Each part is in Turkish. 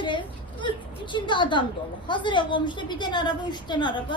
Hazır ev. içinde adam dolu. Hazır ev olmuştu. Bir tane araba, üç tane araba.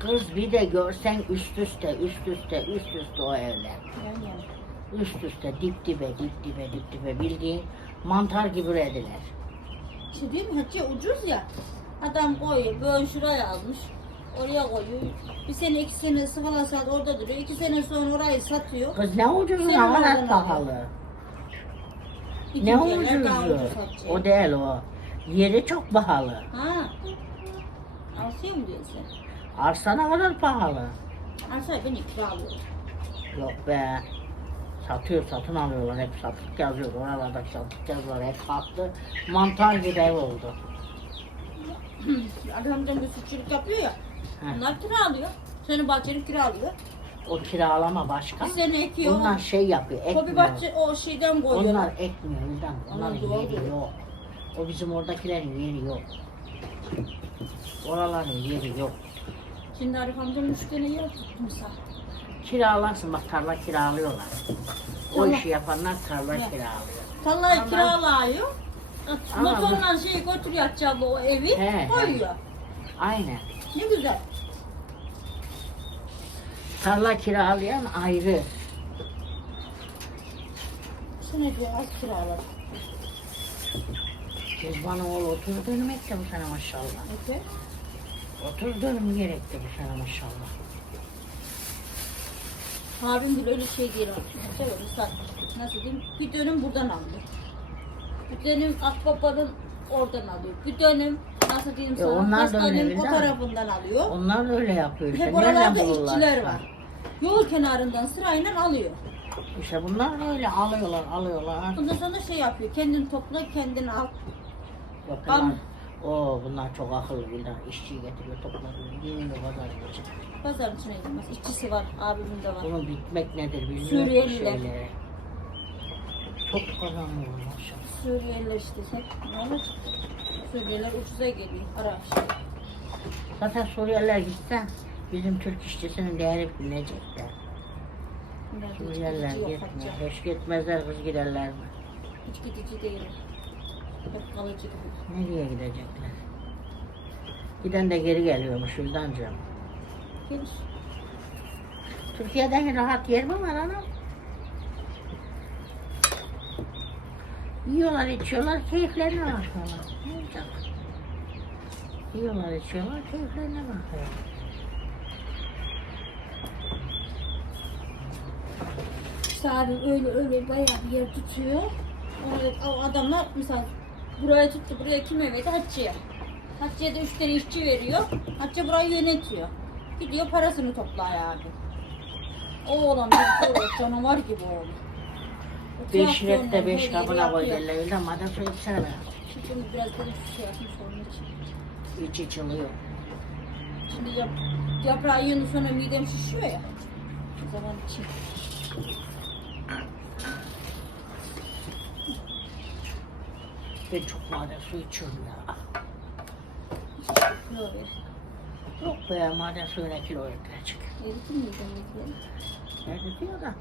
Kız bir de görsen üst üste, üst üste, üst üste o evler. Yan yana. Üst üste, dip dibe, dip dibe, dip dibe bildiğin mantar gibi ürediler. Şey değil mi Hatice ucuz ya. Adam koyuyor. Böyle şuraya almış. Oraya koyuyor. Bir sene iki sene sıfala saat orada duruyor. İki sene sonra orayı satıyor. Kız ne ucuzu ne Senin İkinci Ne daha ucuz Hatice. O değil o. Yeri çok pahalı. Ha. Alsıyor mu diyorsun? Arsa ne kadar pahalı. Arsayı ben kiralıyorum. Yok be. Satıyor, satın alıyorlar. Hep satlık yazıyor. Oralarda satlık yazıyorlar. Hep kalktı. Mantar gibi ev oldu. Adamdan bir sütçülük yapıyor ya. Heh. Onlar kiralıyor. Senin bahçeni kiralıyor. O kiralama başka. Sene ekiyor. Bunlar şey yapıyor, Hobi ekmiyor. bahçe o şeyden koyuyor. Onlar ekmiyor Hüldan. Onların Onlar doğal yeri yok. O bizim oradakilerin yeri yok. Oraların yeri yok. Şimdi Arif amcam üç tane yer tuttum sağ. Kiralarsın bak tarla kiralıyorlar. O Tamam. işi yapanlar tarla Evet. kiralıyor. Tarlayı Ama- kiralıyor. Ama- Motorla şeyi götürüyor Atçabla o evi He, he. koyuyor. Aynen. Ne güzel. Tarla kiralayan ayrı. Sana diyor az kiralar. Kezban oğlu otur dönüm etti bu sene maşallah. Evet. Otur dönüm gerekti bu sene maşallah. Abim bile öyle şey değil misal nasıl diyeyim bir dönüm buradan alıyor. Bir dönüm Akbaba'nın oradan alıyor. Bir dönüm nasıl diyeyim sana onlar da öyle o mi? tarafından alıyor. Onlar da öyle yapıyor işte. Hep Nereden oralarda bulurlar işçiler var. Yol kenarından sırayla alıyor. İşte bunlar da öyle alıyorlar alıyorlar. Ondan sonra şey yapıyor. Kendin topla kendin al. Yok Am- bunlar, o bunlar çok akıllı billah. İşçiyi getiriyor toplatıyor. Geliyor pazar için. Pazarın içine gitmez. İşçisi var. Abimin de var. Bunun bitmek nedir bilmiyorum. Suriyeliler. şeyleri. Çok kazanıyor maşallah. Suriyeliler işte hep. Ne olacak? Suriyeliler ucuza geliyor. Ara şey. Zaten Suriyeliler gitse bizim Türk işçisinin değeri bilinecekler. Suriyeliler gitmiyor. Hiç gitmezler kız giderler mi? Hiç gidici değil. Hep kalıcı gibi. Nereye gidecekler? Giden de geri geliyormuş Hüldancığım. Gelir. Türkiye'den rahat yer mi var anam? Yiyorlar, içiyorlar, keyiflerine bakıyorlar. Ne olacak? Yiyorlar, içiyorlar, keyiflerine bakıyorlar. İşte abi öyle öyle bayağı bir yer tutuyor. O adamlar mesela buraya tuttu, buraya kime verdi? Hatice'ye. Hatice'ye de üç tane işçi veriyor. Hatice burayı yönetiyor. Gidiyor parasını toplar abi. O oğlan bir canavar gibi oğlan. Beş rette beş kabına koyuyorlar. Öyle madem su içsene be. Şimdi biraz dedim şey yapmış onun için. İç içiliyor. Şimdi yap, yaprağı yiyin sonra midem şişiyor ya. O zaman için. Ben çok maden su içiyorum ya. Ne oluyor? Yok be maden suyuna kilo eklecek. Eritin midem midem. Nerede diyor da.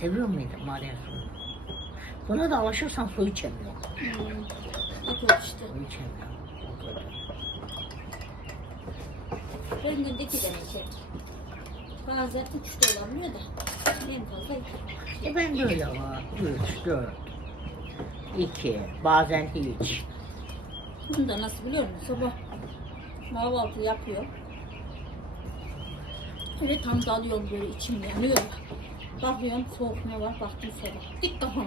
Seviyor muydun maden suyunu? Buna da alışırsan su içemiyor. Hmm. Kötü işte. Su içemiyor. Ben günde iki tane içerim. Bazen üç de olamıyor da. En fazla iki. E ben böyle var. Üç, dört, iki, bazen hiç. Bunu da nasıl biliyor musun? Sabah kahvaltı yapıyor. Öyle tam dalıyorum böyle içim yanıyor. Bakıyorum soğuk ne var baktım sabah. Dik kafana.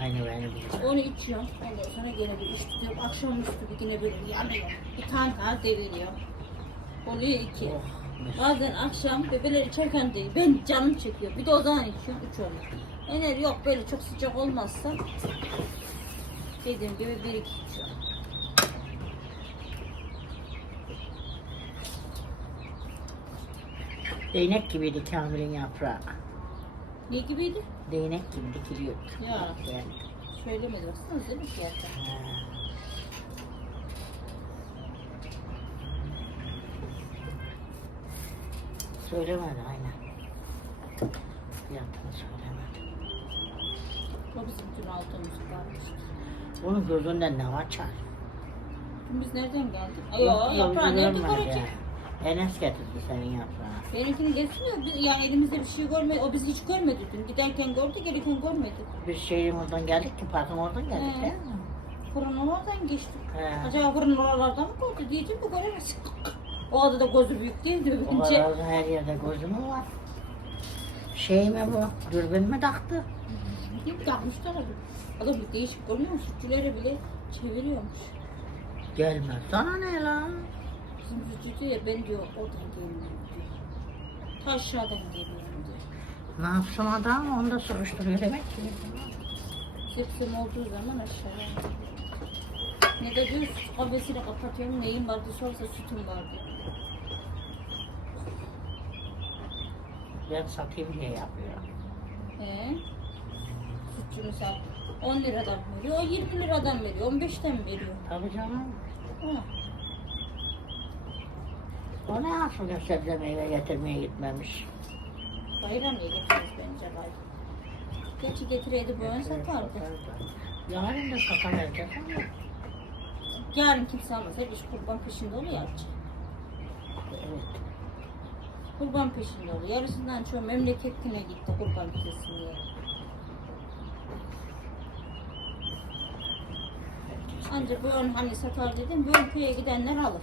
Aynı benim gibi. Onu içiyorum. Ondan sonra gene bir iş tutuyorum. Akşamüstü bir yine böyle yanıyor. Bir tane daha deviriyor. Oluyor iki. Oh. Bazen akşam bebeler içerken değil. Ben canım çekiyor. Bir de o zaman içiyorum. Üç oluyor. Eğer yok böyle çok sıcak olmazsa dediğim gibi bir iki içiyorum. Değnek gibiydi Kamil'in yaprağı. Ne gibiydi? Değnek gibi dikiliyordu. Ya. Yani, Söylemedi baksana değil mi fiyatı? ha. Söylemedi aynen. Fiyatını söylemedi. O bizim dün aldığımız kalmıştı. Bunun gözünden ne açar? Dün biz nereden geldik? Ay yo, yaprağı nerede görecek? Enes getirdi senin yaprağını. Benimkini getirmiyor. Biz- Yani elimizde bir şey görmedi. O bizi hiç görmedi dün. Giderken gördü, gelirken görmedi. Biz şeyin oradan geldik ki parkın oradan geldik He. he. Fırın oradan geçtik. He. Acaba fırın oralardan mı gördü diyeceğim de göremez. O adada gözü büyük değil de O kadar her yerde gözü mü var? Şey mi bu? Dürbün mü taktı? Yok takmışlar. Adam bir değişik görmüyor musun? Sütçülere bile çeviriyormuş. Gelmez. Sana ne lan? Bizim sütçü diyor ben diyor oradan geliyorum diyor. Ta aşağıdan geliyorum diyor. Yapsın adam? Onu da soruşturuyor demek ki. Zepsim olduğu zaman aşağıya. Ne de diyor süt kafesini kapatıyorum neyin vardı sorsa sütüm var diyor. Ben satayım diye yapıyor. He. Sütçü misal 10 liradan veriyor, o 20 liradan veriyor, 15'ten veriyor. Tabii canım. Ha. O ne aslında sebze meyve getirmeye gitmemiş. Bayram iyi getiririz bence bayram. Gerçi getireydi bu ön satardı. Yarın da sata verecek ama. Yarın kimse almaz. Hep iş kurban peşinde oluyor ya. Evet. Kurban peşinde oluyor. Yarısından çoğu memleketine gitti kurban kesin diye. Ancak bu ön hani satar dedim, bu ön köye gidenler alır.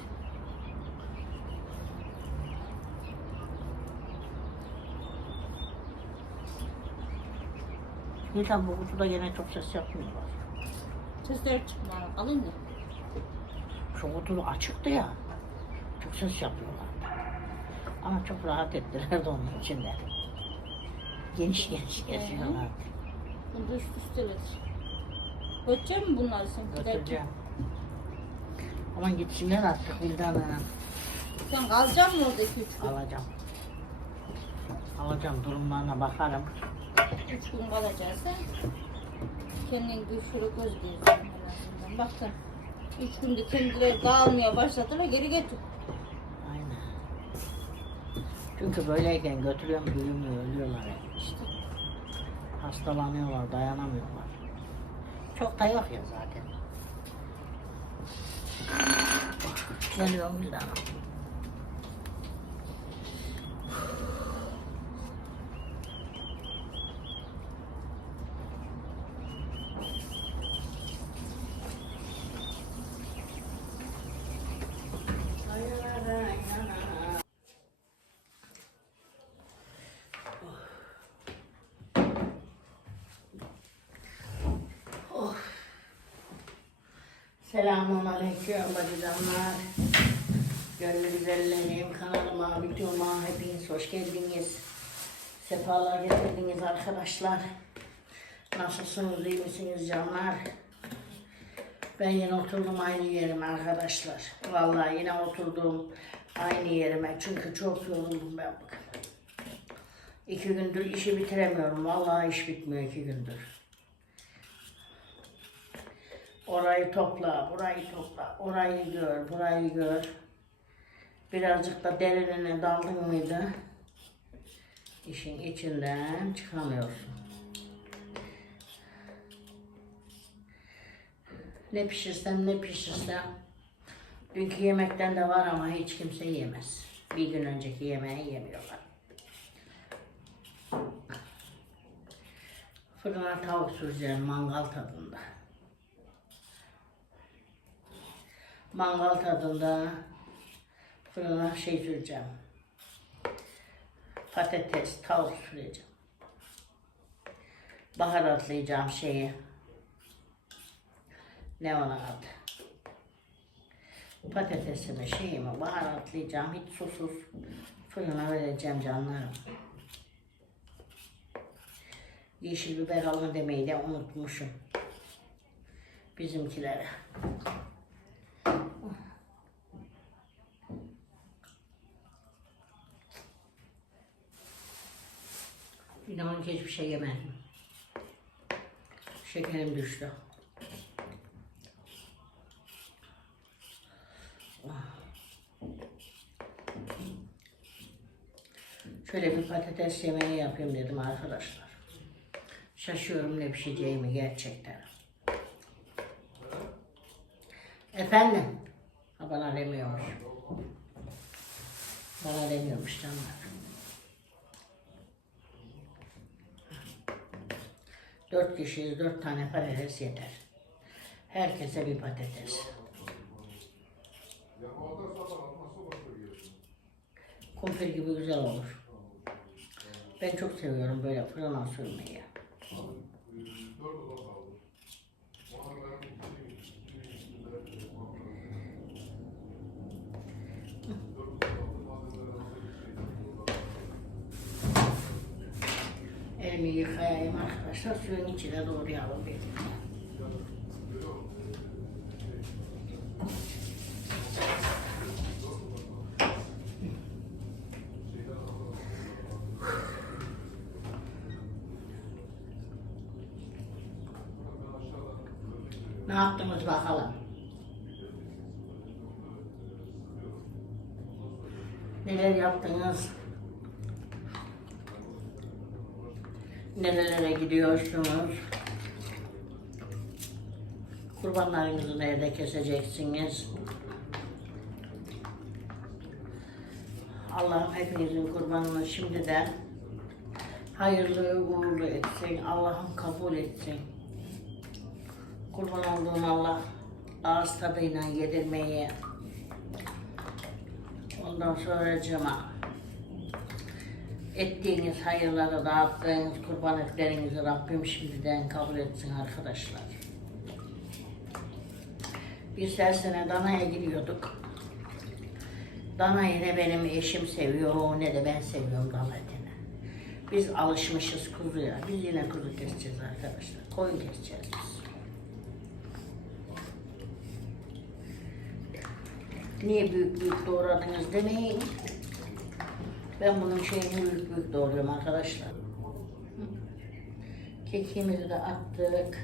Neden bu kutuda gene çok ses yapmıyorlar. Sesler çıkmalı, alın da. Şu kutu açıktı ya. Çok ses yapıyorlar. Ama çok rahat ettiler de onun içinde. Geniş geniş geziyorlar. Bunda üst üstedir. Götecek mi bunları sen? Götüreceğim. Aman gitsinler artık Vildan'a. Sen kalacak mısın orada 2-3 gün? Alacağım. Alacağım durumlarına bakarım. 3 gün kalacaksa kendin bir şöyle göz gezdirin en azından. Baktın. 3 günde kendileri dağılmaya başladılar geri getir. Aynen. Çünkü böyleyken götürüyorum büyümüyor, ölüyorlar. hep. İşte Hastalanıyorlar, dayanamıyorlar. Çok da yok ya zaten. Geliyorum Vildan'a. Selamun aleyküm bacıcanlar. Gönlü güzellerim, kanalıma, videoma hepiniz hoş geldiniz. Sefalar getirdiniz arkadaşlar. Nasılsınız, iyi misiniz canlar? Ben yine oturdum aynı yerime arkadaşlar. Vallahi yine oturdum aynı yerime. Çünkü çok yoruldum ben bugün. İki gündür işi bitiremiyorum. Vallahi iş bitmiyor iki gündür. Orayı topla, burayı topla, orayı gör, burayı gör. Birazcık da derinine daldın mıydı? işin içinden çıkamıyorsun. Ne pişirsem ne pişirsem. Dünkü yemekten de var ama hiç kimse yemez. Bir gün önceki yemeği yemiyorlar. Fırına tavuk süreceğim mangal tadında. Mangal tadında fırına şey süreceğim. Patates, tavuk süreceğim. Baharatlayacağım şeyi. Ne ona adı? Patatesimi, şeyimi baharatlayacağım. Hiç susuz fırına vereceğim canlarım. Yeşil biber alın demeyi de unutmuşum. Bizimkilere. İnanın ki hiçbir şey yemedim. Şekerim düştü. Şöyle bir patates yemeği yapayım dedim arkadaşlar. Şaşıyorum ne pişeceğimi gerçekten. Efendim? Ha bana demiyormuş. Bana demiyormuş canlar. Dört kişiyiz, dört tane patates yeter. Herkese bir patates. Kumpir gibi güzel olur. Ben çok seviyorum böyle fırına sürmeyi. Elimi yıkayayım arkadaşlar. Suyun içine doğrayalım birlikte. Ne yaptınız bakalım? Neler yaptınız? Nerelere gidiyorsunuz? Kurbanlarınızı nerede keseceksiniz? Allah'ım hepinizin kurbanını şimdiden hayırlı uğurlu etsin. Allah'ım kabul etsin. Kurban olduğum Allah ağız tadıyla yedirmeyi ondan sonra cema ettiğiniz hayırları dağıttığınız kurban etlerinizi Rabbim şimdiden kabul etsin arkadaşlar. Biz her sene danaya gidiyorduk. Danayı ne benim eşim seviyor ne de ben seviyorum dana etini. Biz alışmışız kuzuya. Biz yine kuzu keseceğiz arkadaşlar. Koyun keseceğiz. Niye büyük büyük doğradınız demeyin. Ben bunun şeyini büyük büyük doğruyorum arkadaşlar. Kekiğimizi de attık.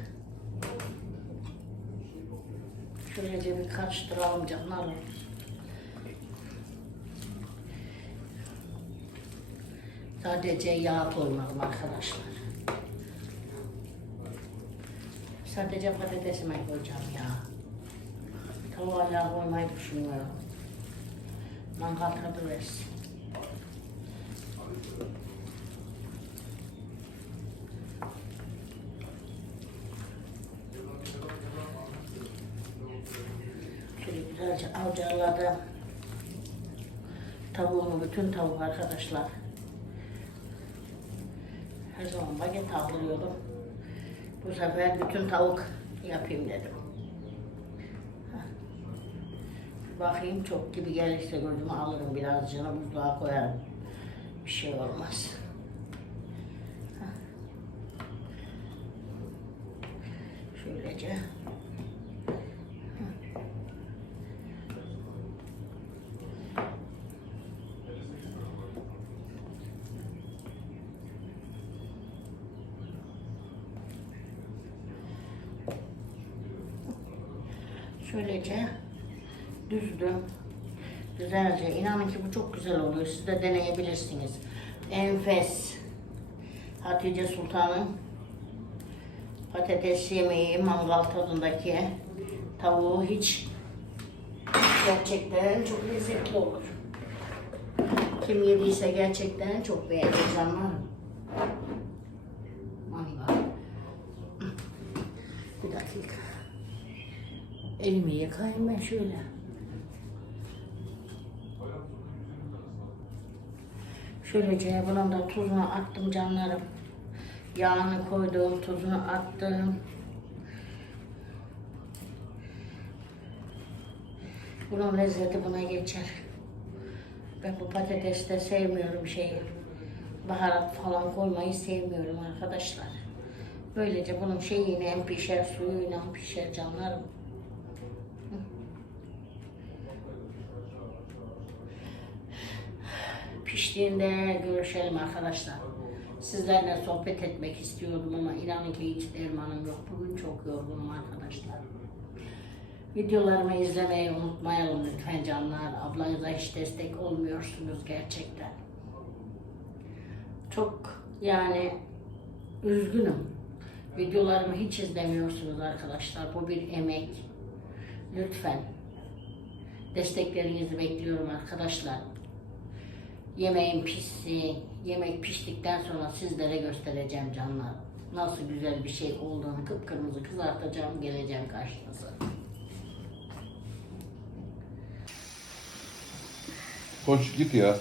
Şöylece bir karıştıralım canlarım. Sadece yağ koymadım arkadaşlar. Sadece patatesime koyacağım ya. Tavuğa yağ koymayı düşünmüyorum. Mangal tadı versin. Şöyle güzelce. Tavuğumu, bütün tavuk arkadaşlar. Her zaman baget aldırıyordum. Bu sefer bütün tavuk yapayım dedim. Bakayım çok gibi gelirse gözüme alırım birazcını buzluğa koyarım. Bir şey olmaz. Şöylece. Şöylece düzdüm. Güzelce. İnanın ki bu çok güzel oluyor. Siz de deneyebilirsiniz. Enfes. Hatice Sultan'ın patates yemeği, mangal tadındaki tavuğu hiç gerçekten çok lezzetli olur. Kim yediyse gerçekten çok beğenir canlarım. Mangal. Bir dakika. Elimi yıkayayım ben şöyle. Şöylece bunun da tuzunu attım canlarım. Yağını koydum, tuzunu attım. Bunun lezzeti buna geçer. Ben bu patateste sevmiyorum şeyi. Baharat falan koymayı sevmiyorum arkadaşlar. Böylece bunun şeyiyle pişer, suyuyla pişer canlarım. Piştiğinde görüşelim arkadaşlar. Sizlerle sohbet etmek istiyordum ama inanın ki hiç dermanım yok. Bugün çok yorgunum arkadaşlar. Videolarımı izlemeyi unutmayalım lütfen canlar. Ablanıza hiç destek olmuyorsunuz gerçekten. Çok yani üzgünüm. Videolarımı hiç izlemiyorsunuz arkadaşlar. Bu bir emek. Lütfen desteklerinizi bekliyorum arkadaşlar. Yemeğim pişsin. Yemek piştikten sonra sizlere göstereceğim canlar. Nasıl güzel bir şey olduğunu kıpkırmızı kızartacağım. Geleceğim karşınıza. Koş git ya.